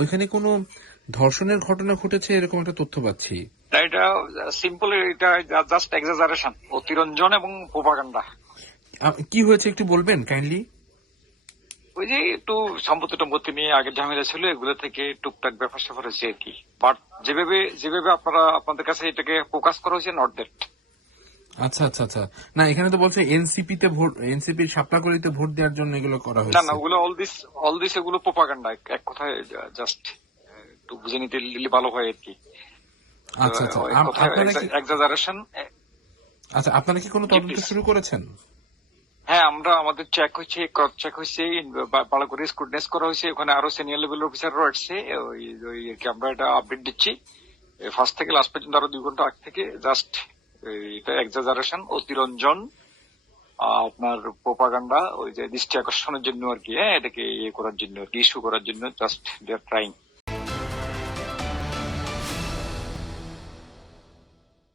ওইখানে কোনো ধর্ষণের ঘটনা ঘটেছে এরকম একটা তথ্য পাচ্ছি। এটা সিম্পল, এটা জাস্ট এক্সাজারেশন, অতিরঞ্জন এবং প্রোপাগান্ডা। কি হয়েছে একটু বলবেন কাইন্ডলি? ওই যে একটু সম্পত্তি টম্পত্তি নিয়ে আগের ঝামেলা ছিল, এগুলো থেকে টুকটাক ব্যাপার স্যাপার হয়েছে আর কি। বাট যেভাবে যেভাবে আপনাদের কাছে এটাকে ফোকাস করা হয়েছে, নট দ্যাট। আচ্ছা আচ্ছা আচ্ছা, না এখানে তো বলছে এনসিপি তে ভোট, এনসিপি শাপলাকলিতে ভোট দেওয়ার জন্য এগুলো করা না হয়েছে। না, ওগুলো অল দিস এগুলো প্রোপাগান্ডা, এক কথায় জাস্ট একটু বুঝে নিতে ভালো হয় আর কি। আচ্ছা আচ্ছা, আপনারা কি এক্সাজারেশন। আচ্ছা আপনারা কি কোনো তদন্ত শুরু করেছেন? হ্যাঁ, আমরা আমাদের চেক হয়েছে, ক্রস চেক হয়েছে, ভালো করে স্ক্রুটনাইজ করা হয়েছে। ওখানে আরো সিনিয়র লেভেল অফিসাররা আসছে। ওই আমরা এটা আপডেট দিচ্ছি ফার্স্ট থেকে লাস্ট পর্যন্ত, আরো 2 ঘন্টা আগ থেকে। জাস্ট এটা এক্সাজারেশন, অতিরঞ্জন, আপনার প্রোপাগান্ডা, ওই যে দৃষ্টি আকর্ষণের জন্য আর কি। হ্যাঁ, এটাকে ইয়ে করার জন্য, ইস্যু করার জন্য জাস্ট দে আর ট্রাইং।